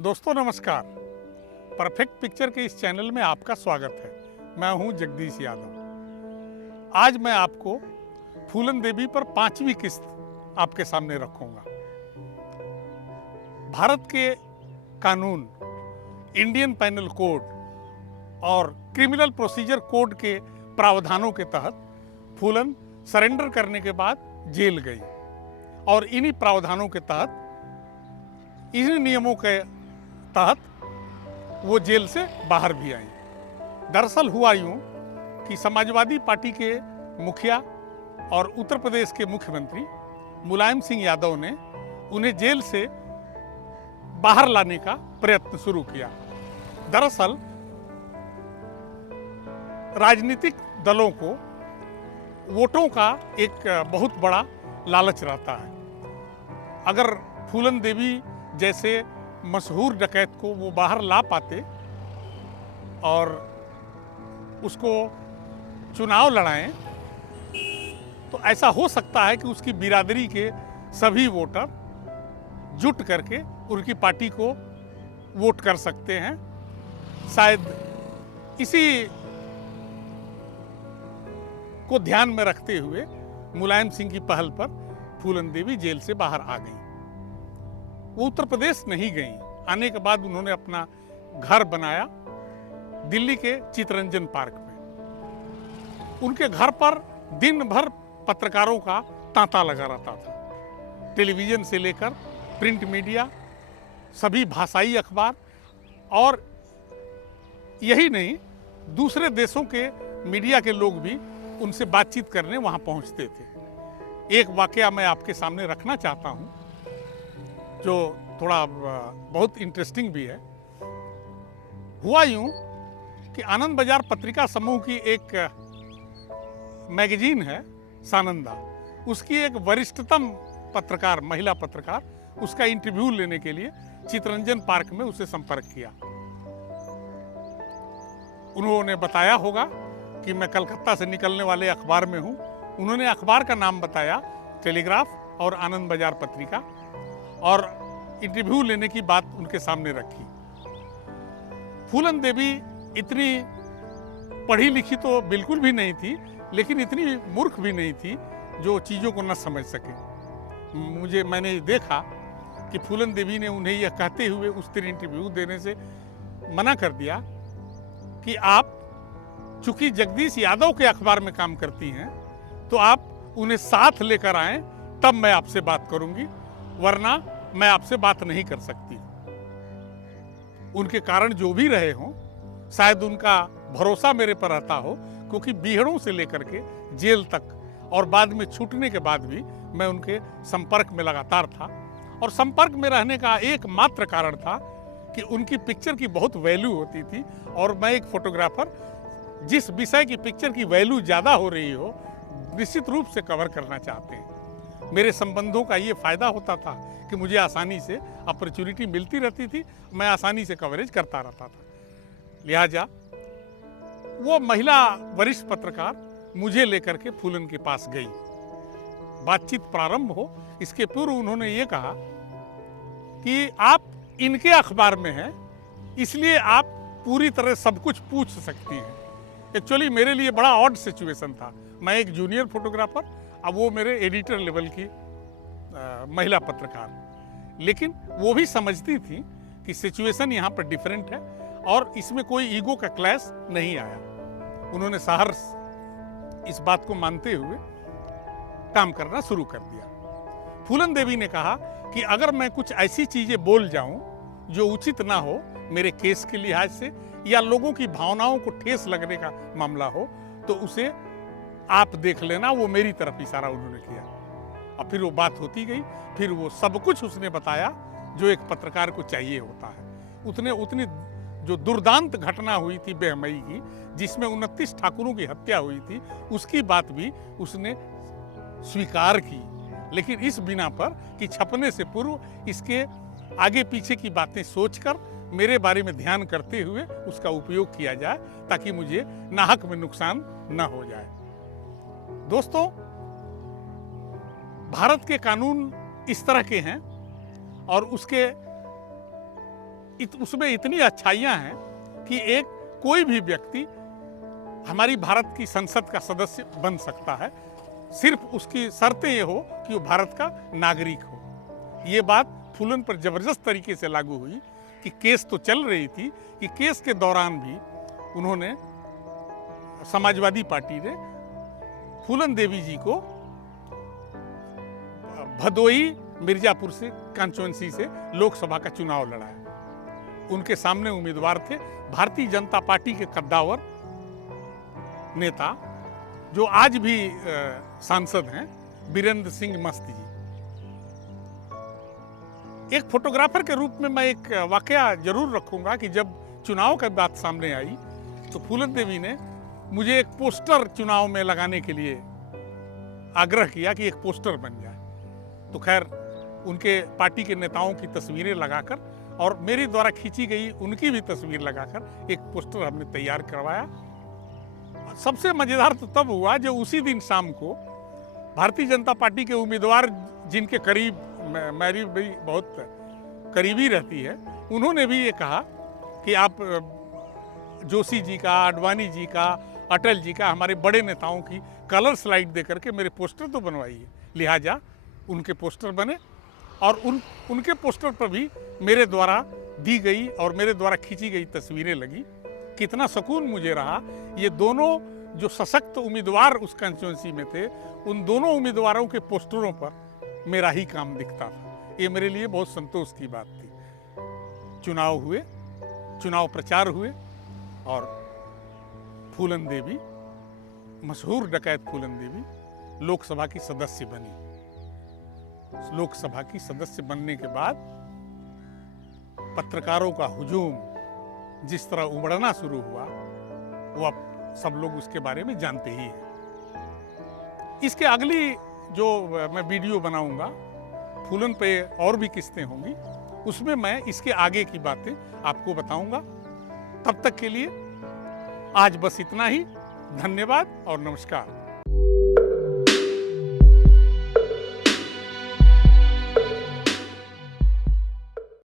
दोस्तों नमस्कार। Perfect picture के इस चैनल में आपका स्वागत है। मैं हूं जगदीश यादव। आज मैं आपको फूलन देवी पर 5वीं किस्त आपके सामने रखूंगा। भारत के कानून, इंडियन पेनल कोड और क्रिमिनल प्रोसीजर कोड के प्रावधानों के तहत फूलन सरेंडर करने के बाद जेल गई और इन्हीं प्रावधानों के तहत, इन्हीं नियमों के तहत वो जेल से बाहर भी आई। दरअसल हुआ यूं कि समाजवादी पार्टी के मुखिया और उत्तर प्रदेश के मुख्यमंत्री मुलायम सिंह यादव ने उन्हें जेल से बाहर लाने का प्रयत्न शुरू किया। दरअसल राजनीतिक दलों को वोटों का एक बहुत बड़ा लालच रहता है। अगर फूलन देवी जैसे मशहूर डकैत को वो बाहर ला पाते और उसको चुनाव लड़ाएं, तो ऐसा हो सकता है कि उसकी बिरादरी के सभी वोटर जुट करके उनकी पार्टी को वोट कर सकते हैं। शायद इसी को ध्यान में रखते हुए मुलायम सिंह की पहल पर फूलन देवी जेल से बाहर आ गई। वो उत्तर प्रदेश नहीं गई। आने के बाद उन्होंने अपना घर बनाया दिल्ली के चितरंजन पार्क में। उनके घर पर दिन भर पत्रकारों का तांता लगा रहता था। टेलीविजन से लेकर प्रिंट मीडिया, सभी भाषाई अखबार, और यही नहीं, दूसरे देशों के मीडिया के लोग भी उनसे बातचीत करने वहां पहुंचते थे। एक वाकया मैं आपके सामने रखना चाहता हूं जो थोड़ा बहुत इंटरेस्टिंग भी है। हुआ यूं कि आनंद बाजार पत्रिका समूह की एक मैगजीन है सानंदा, उसकी एक वरिष्ठतम पत्रकार, महिला पत्रकार, उसका इंटरव्यू लेने के लिए चितरंजन पार्क में उसे संपर्क किया। उन्होंने बताया होगा कि मैं कलकत्ता से निकलने वाले अखबार में हूं। उन्होंने अखबार का नाम बताया, टेलीग्राफ और आनंद बाजार पत्रिका, और इंटरव्यू लेने की बात उनके सामने रखी। फूलन देवी इतनी पढ़ी लिखी तो बिल्कुल भी नहीं थी, लेकिन इतनी मूर्ख भी नहीं थी जो चीज़ों को न समझ सके। मैंने देखा कि फूलन देवी ने उन्हें यह कहते हुए उस तरह इंटरव्यू देने से मना कर दिया कि आप चूंकि जगदीश यादव के अखबार में काम करती हैं, तो आप उन्हें साथ लेकर आएं, तब मैं आपसे बात करूंगी, वरना मैं आपसे बात नहीं कर सकती। उनके कारण जो भी रहे हों, शायद उनका भरोसा मेरे पर रहता हो, क्योंकि बीहड़ों से लेकर के जेल तक और बाद में छूटने के बाद भी मैं उनके संपर्क में लगातार था। और संपर्क में रहने का एकमात्र कारण था कि उनकी पिक्चर की बहुत वैल्यू होती थी, और मैं एक फोटोग्राफर, जिस विषय की पिक्चर की वैल्यू ज़्यादा हो रही हो, निश्चित रूप से कवर करना चाहते हैं। मेरे संबंधों का ये फ़ायदा होता था कि मुझे आसानी से अपॉर्चुनिटी मिलती रहती थी, मैं आसानी से कवरेज करता रहता था। लिहाजा वो महिला वरिष्ठ पत्रकार मुझे लेकर के फूलन के पास गई। बातचीत प्रारंभ हो इसके पूर्व उन्होंने ये कहा कि आप इनके अखबार में हैं, इसलिए आप पूरी तरह सब कुछ पूछ सकती हैं। एक्चुअली मेरे लिए बड़ा ऑड सिचुएशन था। मैं एक जूनियर फोटोग्राफर, अब वो मेरे एडिटर लेवल की महिला पत्रकार, लेकिन वो भी समझती थी कि सिचुएशन यहाँ पर डिफरेंट है और इसमें कोई ईगो का क्लैश नहीं आया। उन्होंने सहर्ष इस बात को मानते हुए काम करना शुरू कर दिया। फूलन देवी ने कहा कि अगर मैं कुछ ऐसी चीज़ें बोल जाऊं जो उचित ना हो मेरे केस के लिहाज से, या लोगों की भावनाओं को ठेस लगने का मामला हो, तो उसे आप देख लेना। वो मेरी तरफ इशारा उन्होंने किया, और फिर वो बात होती गई। फिर वो सब कुछ उसने बताया जो एक पत्रकार को चाहिए होता है। उतनी जो दुर्दांत घटना हुई थी बेहमई की, जिसमें 29 ठाकुरों की हत्या हुई थी, उसकी बात भी उसने स्वीकार की, लेकिन इस बिना पर कि छपने से पूर्व इसके आगे पीछे की बातें सोचकर मेरे बारे में ध्यान करते हुए उसका उपयोग किया जाए, ताकि मुझे नाहक में नुकसान न हो जाए। दोस्तों, भारत के कानून इस तरह के हैं और उसके उसमें इतनी अच्छाइयाँ हैं कि एक कोई भी व्यक्ति हमारी भारत की संसद का सदस्य बन सकता है, सिर्फ उसकी शर्तें ये हो कि वो भारत का नागरिक हो। ये बात फूलन पर जबरदस्त तरीके से लागू हुई कि केस तो चल रही थी कि केस के दौरान भी उन्होंने, समाजवादी पार्टी ने फूलन देवी जी को भदोई मिर्जापुर से कॉन्स्टिट्यूएंसी से लोकसभा का चुनाव लड़ाया। उनके सामने उम्मीदवार थे भारतीय जनता पार्टी के कद्दावर नेता, जो आज भी सांसद हैं, बीरेंद्र सिंह मस्त जी। एक फोटोग्राफर के रूप में मैं एक वाकया जरूर रखूंगा कि जब चुनाव की बात सामने आई तो फूलन देवी ने मुझे एक पोस्टर चुनाव में लगाने के लिए आग्रह किया कि एक पोस्टर बन जाए। तो खैर उनके पार्टी के नेताओं की तस्वीरें लगाकर और मेरे द्वारा खींची गई उनकी भी तस्वीर लगाकर एक पोस्टर हमने तैयार करवाया। सबसे मजेदार तो तब हुआ जब उसी दिन शाम को भारतीय जनता पार्टी के उम्मीदवार, जिनके करीब मेरी भी बहुत करीबी रहती है, उन्होंने भी ये कहा कि आप जोशी जी का, आडवाणी जी का, अटल जी का, हमारे बड़े नेताओं की कलर स्लाइड दे करके मेरे पोस्टर तो बनवाइए। लिहाजा उनके पोस्टर बने और उनके पोस्टर पर भी मेरे द्वारा दी गई और मेरे द्वारा खींची गई तस्वीरें लगी। कितना सुकून मुझे रहा। ये दोनों जो सशक्त उम्मीदवार उस कॉन्स्टिट्यूएंसी में थे, उन दोनों उम्मीदवारों के पोस्टरों पर मेरा ही काम दिखता था। ये मेरे लिए बहुत संतोष की बात थी। चुनाव हुए, चुनाव प्रचार हुए और फूलन देवी, मशहूर डकैत फूलन देवी लोकसभा की सदस्य बनी। लोकसभा की सदस्य बनने के बाद पत्रकारों का हुजूम जिस तरह उमड़ना शुरू हुआ, वो अब सब लोग उसके बारे में जानते ही हैं। इसके अगली जो मैं वीडियो बनाऊंगा, फूलन पे और भी किस्तें होंगी, उसमें मैं इसके आगे की बातें आपको बताऊंगा। तब तक के लिए आज बस इतना ही। धन्यवाद और नमस्कार।